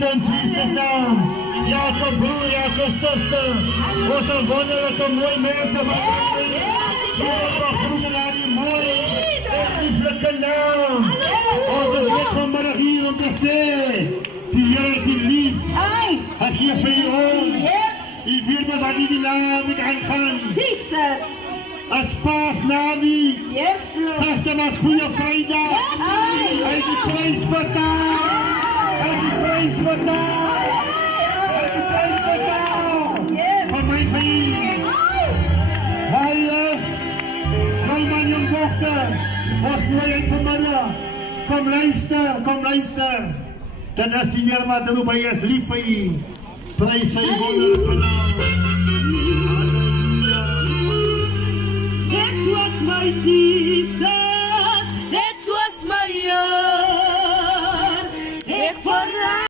Gemeente in Jesus' naam. Elke broer, elke zuster. Ons is wonderlijke mooie mensen van Zoveel groeten aan die mooie en lieflijke naam. Ons is net vanmiddag hier om te sê, die Heer het u lief. Hy gee vir u om. U weet wat aan die naam aangaan. As paasnaweek, vaste was Goeie Vrydag. Hy het die prys betaal. Hy het die prys betaal. Hy het die prys betaal. Van my vriend. Hy is Roman jong dochter. Ons nooi uit vanmiddag. Kom luister, kom luister. Dan is die Heer wat roep, hy is lief vir u. Prys sy wonderlijke naam. It was my Jesus.